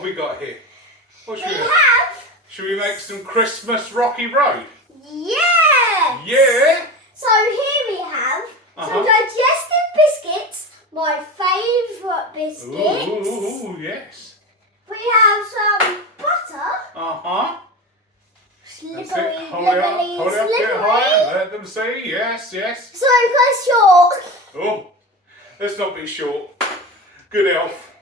have we got here? What should We we make? have. Should we make some Christmas Rocky Road? Yes. Yeah. So here we have some digestive biscuits, my favourite biscuits. Ooh, yes. We have some butter. Slippery, Hold it up, slippery, hold it up, get slippery. higher, let them see, yes, yes. So press short. Oh, let's not be short. Good elf,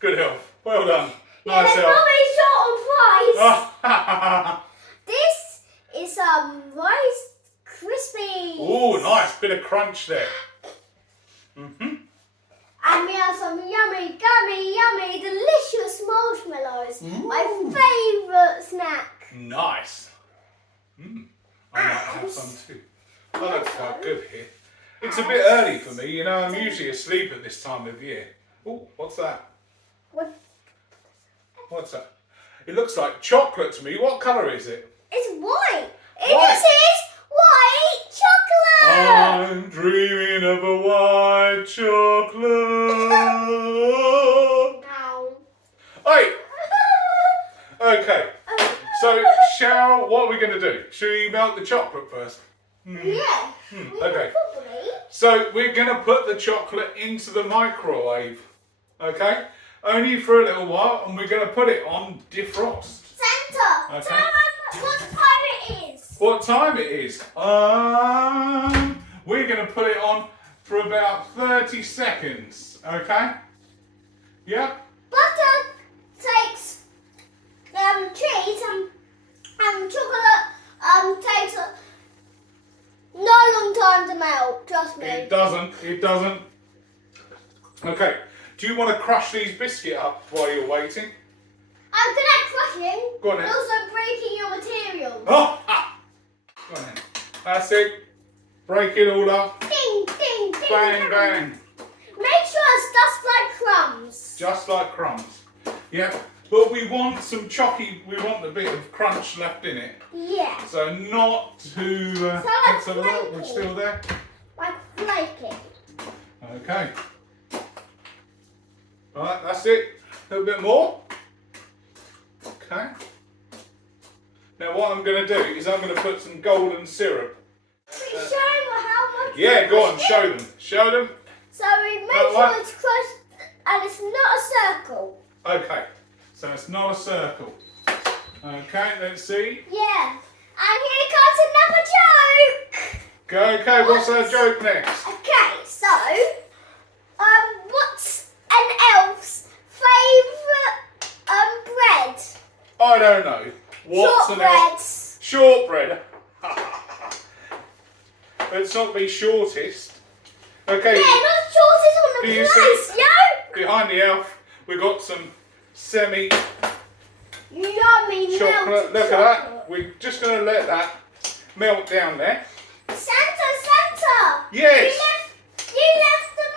good elf. Well done. Yeah, Nice they're elf. probably short on price. Oh, This is some Rice Krispies. ooh, nice, bit of crunch there. And we have some yummy, yummy, delicious marshmallows. My favourite snack. Nice. I might have some too. Oh, that's quite good here. It's a bit early for me, you know, I'm usually asleep at this time of year. Oh, what's that? What? What's that? It looks like chocolate to me. What colour is it? It's white. White. This is white chocolate. I'm dreaming of a white chocolate. Ow. Hey! Okay, so what are we going to do? Should we melt the chocolate first? Yeah. Okay. Probably. So we're going to put the chocolate into the microwave. Okay? Only for a little while, and we're going to put it on defrost. Santa, Okay. tell us what time it is. What time it is? We're going to put it on for about 30 seconds. Okay? Yeah? Butter takes cheese and chocolate takes no long time to melt. Trust me. It doesn't. Okay. Do you want to crush these biscuits up while you're waiting? I'm good at crushing. Go on then. And also breaking your materials. Oh! Ah. Go on then. That's it. Break it all up. Ding, ding, ding. Bang, bang. Make sure it's just like crumbs. Just like crumbs. Yeah. But we want some chocky, we want a bit of crunch left in it. Yeah. So not too... like let's have a look. flaky. We're still there. Like flaky. Okay. Alright, that's it. A little bit more. Okay. Now what I'm going to do is I'm going to put some golden syrup. Show them how much. Yeah, go on, show them. Show them. So we make sure it's crushed and it's not a circle. Okay, so it's not a circle. Okay, let's see. Yeah. And here comes another joke. Okay, what's our joke next? Okay, so what's an elf's favourite bread? I don't know. What's an elf? Shortbreads. Shortbread. Let's not be shortest. Okay, Yeah, not shortest on Do the you place, see? yo. behind the elf, we've got some semi Yummy chocolate. melted Look at chocolate. that. We're just going to let that melt down there. Santa. Yes. You left the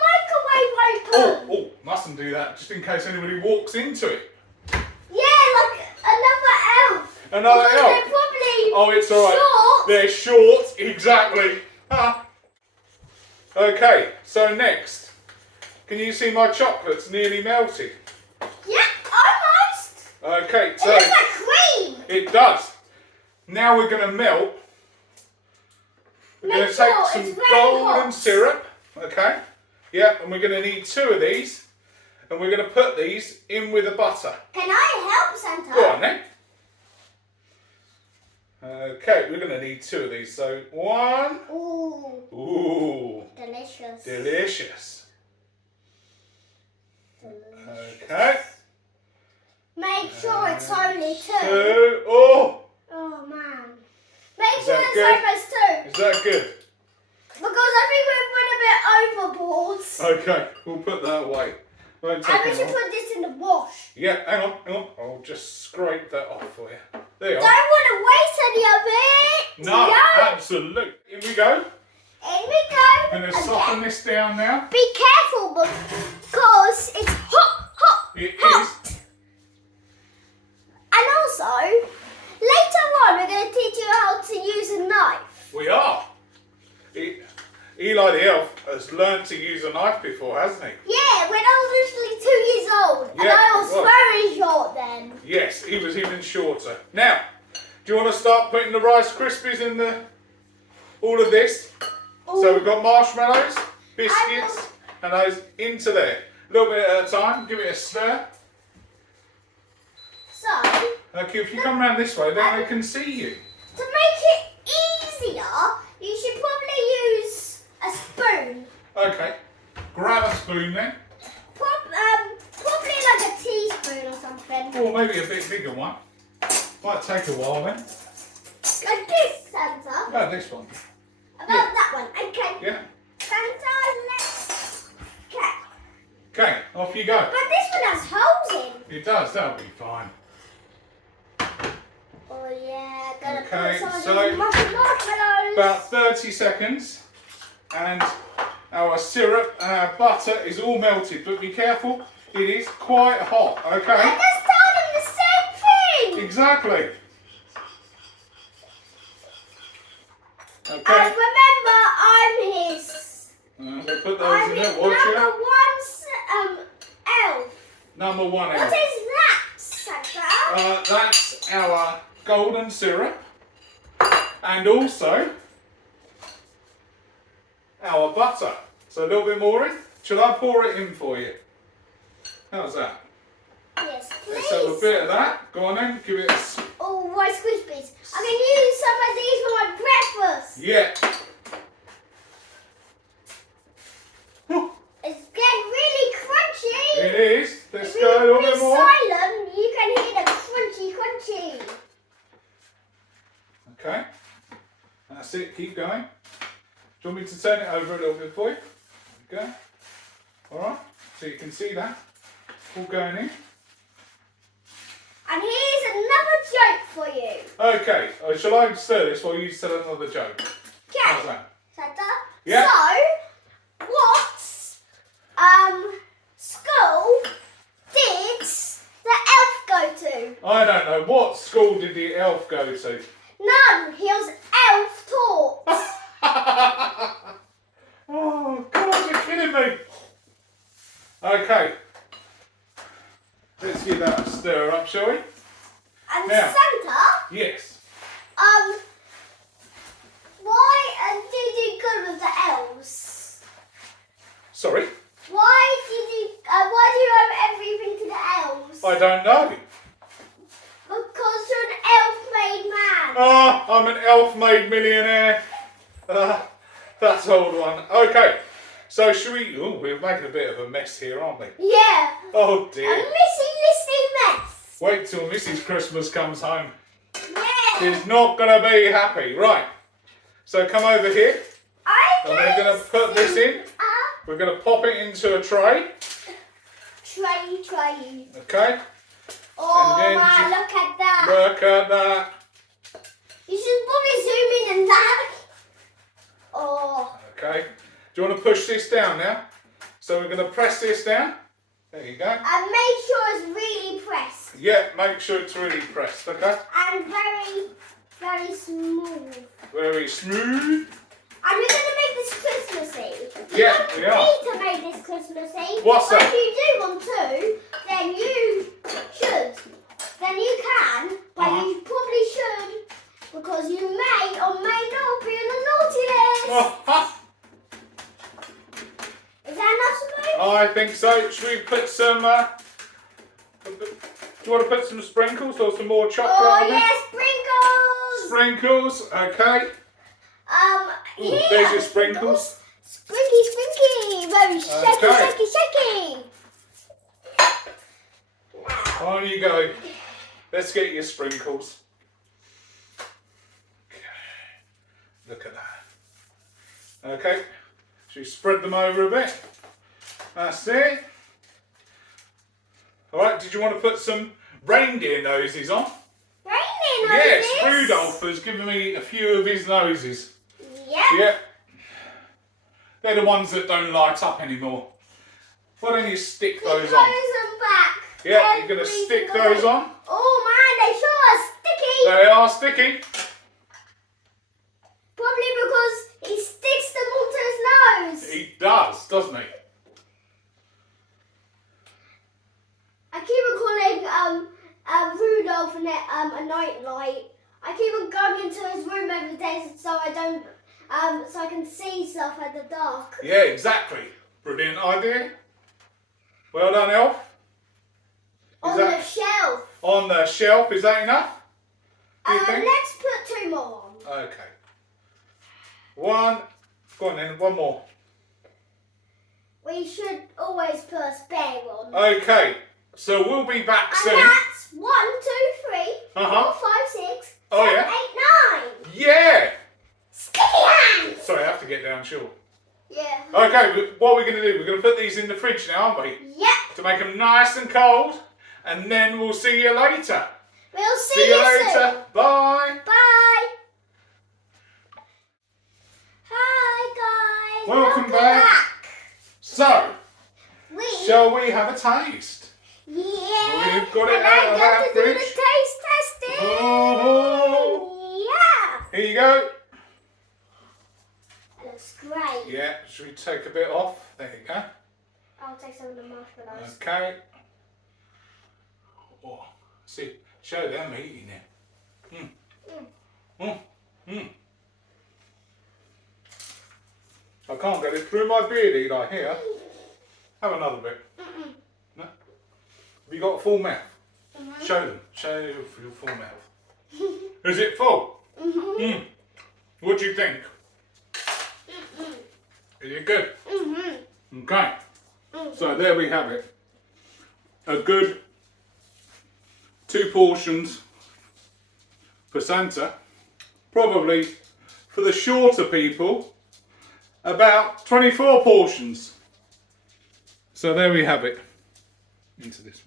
microwave open. Oh, mustn't do that, just in case anybody walks into it. Yeah, like another elf. Another Because elf. they're probably Oh, it's all right. short. They're short, exactly. Okay, so next, can you see my chocolate's nearly melted? Yeah, almost. Okay, It so looks like cream. it does. Now we're going to melt. We're Make going to sure take it's some very golden hot. syrup. Okay. Yeah, and we're going to need 2 of these. And we're going to put these in with the butter. Can I help, Santa? Go on then. Okay, we're going to need 2 of these. So 1. Ooh, Ooh, delicious. delicious. Okay. Make sure it's only 2. 2. Oh, Oh man. Make Is sure that it's good? almost 2. is that good? Because I think we went a bit overboard. Okay, we'll put that away. Won't take And we it should long. put this in the wash. Yeah, hang on. I'll just scrape that off for you. There you Don't are. want to waste any of it. No, Yo. absolutely. Here we go. In we go. I'm going to soften this down now. Be careful because it's hot. It hot. is. And also, later on we're going to teach you how to use a knife. We are. Eli the elf has learned to use a knife before, hasn't he? Yeah, Yeah, when I was literally 2 years old. And Yeah, I was it was. very short then. Yes, he was even shorter. Now, do you want to start putting the Rice Krispies in all of this? So we've got marshmallows, biscuits, and those into there. A little bit at a time. Give it a stir. So, Okay, if you come around this way, then I can see you. to make it easier, you should probably use a spoon. Okay, grab a spoon then. Probably like a teaspoon or something. Or maybe a bit bigger one. Might take a while then. Like this, Santa. Oh, this one. About Yeah. that one. Okay. Yeah. Santa, let's... Okay. Okay, off you go. But this one has holes in. It does, that'll be fine. Oh yeah, gotta Okay, put some of so- these marshmallows. About 30 seconds and our syrup and our butter is all melted, but be careful, it is quite hot, And okay? that's telling the same thing. Exactly. And Okay, remember, I'm his. so put those I'm in his there, watch number out. one elf. Number one What elf. is that, Santa? That's our golden syrup and also our butter. So a little bit more in. Shall I pour it in for you? How's that? Yes, please. Let's have a bit of that. Go on then, give it a... Oh, Rice Krispies. I can use some of these for my breakfast. Yeah. It's getting really crunchy. It is. Let's If go a you little be bit more. silent, you can hear the crunchy. Okay. That's it. Keep going. Do you want me to turn it over a little bit for you? There we go. Alright. So you can see that. All going in. And here's another joke for you. Okay. Shall I stir this while you tell another joke? How's Okay, that? Santa. Yeah. So, what school did the elf go to? I don't know. What school did the elf go to? None. He was elf taught. Oh, God, you're kidding me. Okay. Let's give that a stir up, shall we? And Now. Santa, Yes. why did he go with the elves? Sorry? Why do you owe everything to the elves? I don't know. Because you're an elf-made man. Ah, I'm an elf-made millionaire. That's old one. Okay. So should we... Oh, we're making a bit of a mess here, aren't we? Yeah. Oh, A dear. messy mess. Wait till Mrs. Christmas comes home. Yeah. She's not going to be happy. Right. So come over here. And we're going to put this in. We're going to pop it into a tray. Tray. Okay. Oh And then man, just look at that. Look at that. You should probably zoom in on that. Oh. Okay. Do you want to push this down now? So we're going to press this down. There you go. And make sure it's really pressed. Yeah, make sure it's really pressed, okay? And very, very smooth. Very smooth. And we're going to make this Christmassy. Yeah, You we are. don't need to make this Christmassy. What's but that? if you do want to, then you should. Then you can, but you probably should. Because you may or may not be on the naughty list. Is that enough spoon? I think so. Should we put some... do you want to put some sprinkles or some more chocolate Oh on there? yes, sprinkles. Sprinkles, okay. Ooh, Here there's are your sprinkles. Sprinky. Very shaky, Okay. shaky. On you go. Let's get your sprinkles. Okay. Look at that. Okay. Should we spread them over a bit? That's it. Alright, did you want to put some reindeer noses on? Raining Yes, noses. Rudolph has given me a few of his noses. Yep. Yep. They're the ones that don't light up anymore. Why don't you stick He those close on? them back. Yeah, you're going to Every stick single those day. on. Oh man, they sure are sticky. They are sticky. Probably because he sticks them onto his nose. He does, doesn't he? so I can see stuff in the dark. Yeah, exactly. Brilliant idea. Well done, Elf. The shelf. On the shelf, is that enough? Do you think? Let's put 2 more on. Okay. One. Go on then, one more. We should always put a spare one. Okay, so we'll be back soon. And that's 1, 2, 3, 4, 5, 6, Oh, 7, yeah? 8, 9. Yeah! Sticky hands! Sorry, I have to get down, sure. Yeah. Okay, what are we going to do? We're going to put these in the fridge now, aren't we? Yep. To make them nice and cold, and then we'll see you later. We'll see you later. soon. Bye. Bye. Hi guys. Welcome back. So, We. shall we have a taste? Yeah. We've got it and out of I our got to do the fridge. taste testing. Oh. Yeah. Here you go. Looks great. Yeah, should we take a bit off? There you go. I'll take some of the marshmallows. Okay. Oh, see, show them eating it. I can't get it through my beard, Eli. Here, have another bit. No? Have you got a full mouth? Show them. Show your full mouth. Is it full? What do you think? Is it good? Okay. So there we have it. A good 2 portions for Santa. Probably for the shorter people, about 24 portions. So there we have it. Into this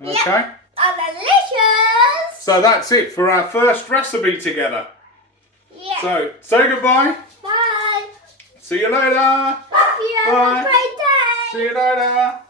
one. Okay. Yep. Delicious. So that's it for our first recipe together. Yeah. So say goodbye. Bye. See you later. Hope you have Bye. a great day. See you later.